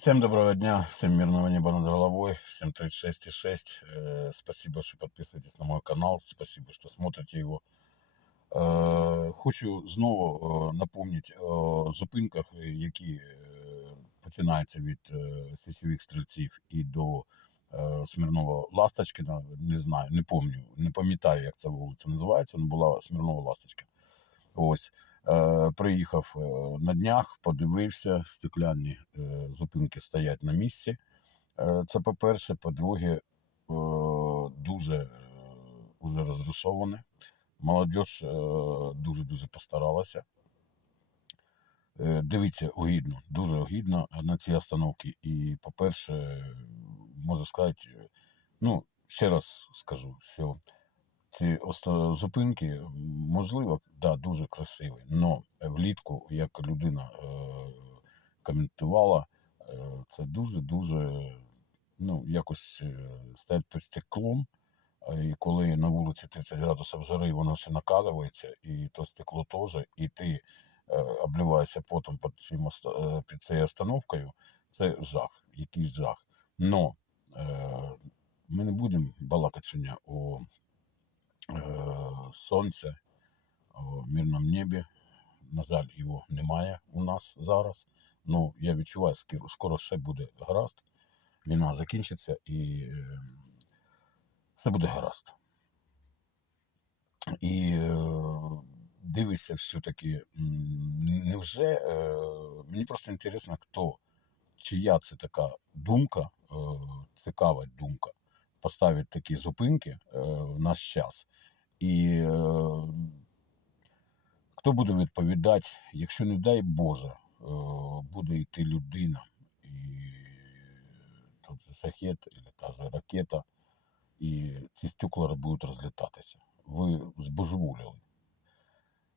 Всем доброго дня, всем мирного неба над головой, всем 36,6. Э, Спасибо, що підписуєтесь на мой канал, спасибо, що смотрите його. Е, Хочу знову е, напомнити о зупинках, які починаються від січових стрільців і до Смірнова Ласточкина. Не знаю, не пам'ятаю, не пам'ятаю, як ця вулиця називається, але була Смірнова Ласточка. Ось. Е, Приїхав е, на днях, подивився, стекляні е, зупинки стоять на місці. Це по-перше. По-друге, дуже е, уже розрисоване. Молодь дуже-дуже постаралася. Дивіться, огідно, дуже огідно на ці остановки. І, по-перше, можу сказати, ну, ще раз скажу, що ці зупинки, можливо, да, дуже красиві, але влітку, як людина е, коментувала, е, це дуже-дуже ну, якось е, стоять під стеклом. е, І коли на вулиці 30 градусів жари, воно все накаливається, і то стекло теж, і ти е, обливаєшся потом під, цим, е, під цією остановкою, це жах, якийсь жах. Но е, ми не будемо балакати сьогодні о сонце, о мирному небі. На жаль, його немає у нас зараз. Ну, я відчуваю, скоро, все буде гаразд. Війна закінчиться і е, все буде гаразд. І е, дивишся все-таки, невже е, мені просто інтересно, хто, чия це така думка, цікава думка, поставить такі зупинки е, в наш час. І хто буде відповідати, якщо, не дай Боже, е, буде йти людина, і тот же шахет, або та же ракета, і ці стекла будуть розлітатися. Ви збожеволіли.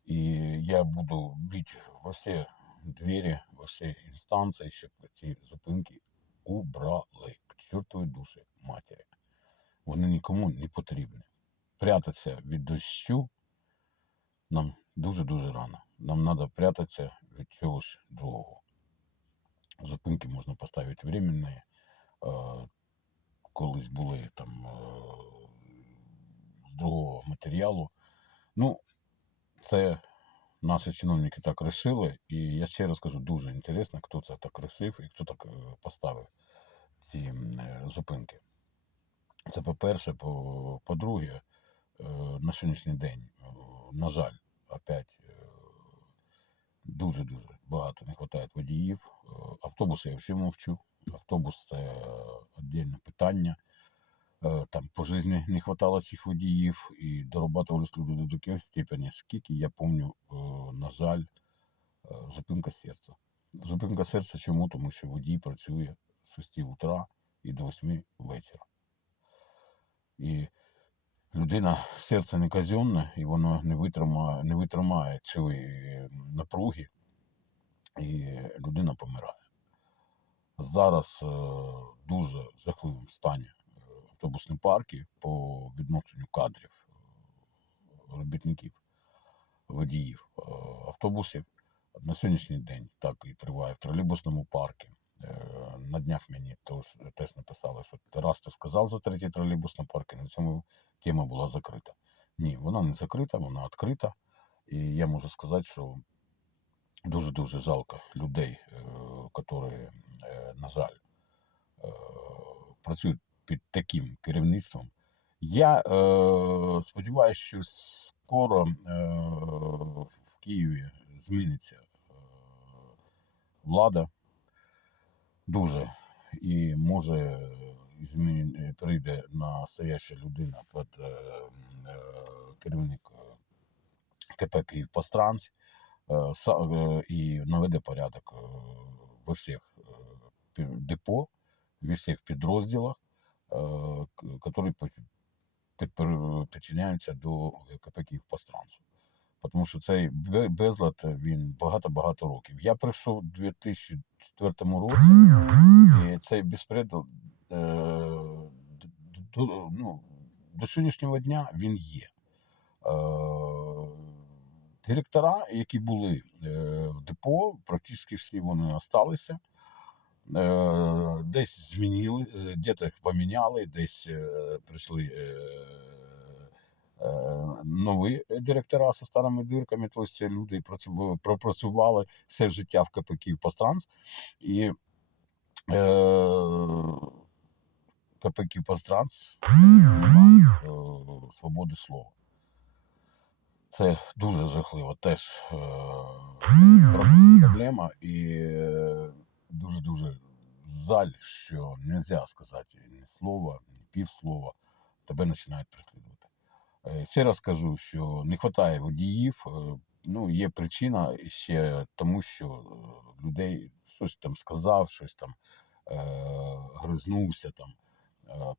І я буду бити во всі двері, во всі інстанції, щоб ці зупинки убрали к чортовій душі матері. Вони нікому не потрібні. Прятатися від дощу нам дуже-дуже рано. Нам треба прятатися від чогось другого. Зупинки можна поставити временні. Е, колись були там е, з другого матеріалу. Ну, це наші чиновники так рішили, і я ще раз кажу, дуже інтересно, хто це так рішив і хто так е, поставив ці зупинки. Це по-перше, по- по-друге, е, на сьогоднішній день, е, на жаль, опять е, дуже-дуже багато не вистачає водіїв. Автобуси я взагалі мовчу. Автобус це віддільне питання. Там по житті не вистачало цих водіїв і дорабатувались люди до такої степені, скільки я пам'ятаю, на жаль, зупинка серця. Зупинка серця чому? Тому що водій працює з 6 утра і до 8 вечора. І людина серце не казенне, і воно не витримає, не витримає цієї е, напруги, і людина помирає. Зараз е, дуже в жахливому стані е, автобусні парки по відношенню кадрів, е, робітників, водіїв автобусів. На сьогоднішній день так і триває в тролейбусному парку. Е, На днях мені теж, написали, що Тарас, ти сказав за третій тролейбусний парк, і на цьому тема була закрита. Ні, вона не закрита, вона відкрита. І я можу сказати, що дуже-дуже жалко людей, е, які, е, на жаль, е, працюють під таким керівництвом. Я е, сподіваюся, що скоро е, в Києві зміниться е, влада дуже і може змін, прийде настояща людина під е, е, керівник е, КП «Київпостранс» е, са- е, і наведе порядок е, во всіх е, депо, во всіх підрозділах, е, які підчиняються до КП «Київпострансу». Тому що цей безлад він багато-багато років. Я прийшов у 2004 році, і цей безпреділ е, до, ну, до сьогоднішнього дня він є. Е, директора, які були е, в депо, практично всі вони залишилися. Е, Десь змінили, е, десь їх поміняли, десь е, прийшли е, е, нові директора зі старими дирками. Тобто люди пропрацювали все життя в КП «Київпостранс». І е, КП «Київпостранс» е, свободи слова. Це дуже жахливо теж е, проблема, і е, дуже-дуже жаль, що не можна сказати ні слова, ні півслова, тебе починають переслідувати. Е, Ще раз кажу, що не вистачає водіїв. е, Ну, є причина ще тому, що е, людей щось там сказав, щось там гризнувся, там,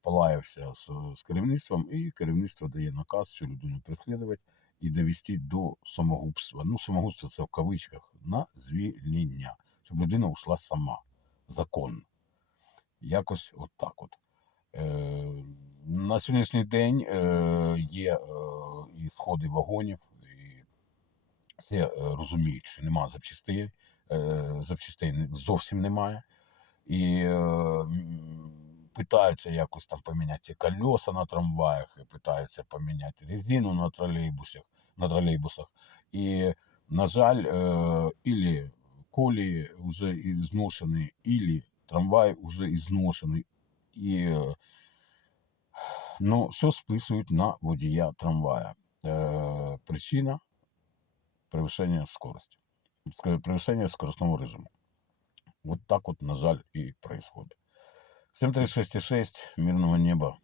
полаявся з, з керівництвом, і керівництво дає наказ цю людину переслідувати і довести до самогубства. Ну, самогубство це в кавичках на звільнення, щоб людина ушла сама, законно. Якось от так от. На сьогоднішній день е, є е, і сходи вагонів, і всі е, розуміють, що немає запчастей, запчастей зовсім немає. І питаються якось там поміняти ці колеса на трамваях, і питаються поміняти резину на тролейбусах, на тролейбусах. І, на жаль, ілі колії вже зношені, ілі трамвай вже зношений. І ну, все списують на водія трамвая. Е, причина превышення скорості, Ск- превышення скоростного режиму. Вот так вот, на жаль, и происходит. 736,6, мирного неба.